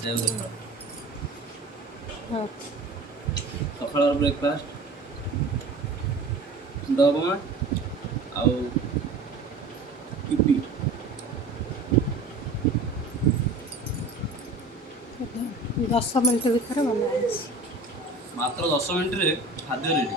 ସେଉ ଦେଖ ହଁ ସକାଳର ବ୍ରେକଫାଷ୍ଟ ଡଲମା ଆଉ ଇପି। 10 ମିନିଟ୍ ଭିତରେ ବନା ହେଇଛି। ମାତ୍ର 10 ମିନିଟରେ ଖାଦ୍ୟ ରେଡ଼ି।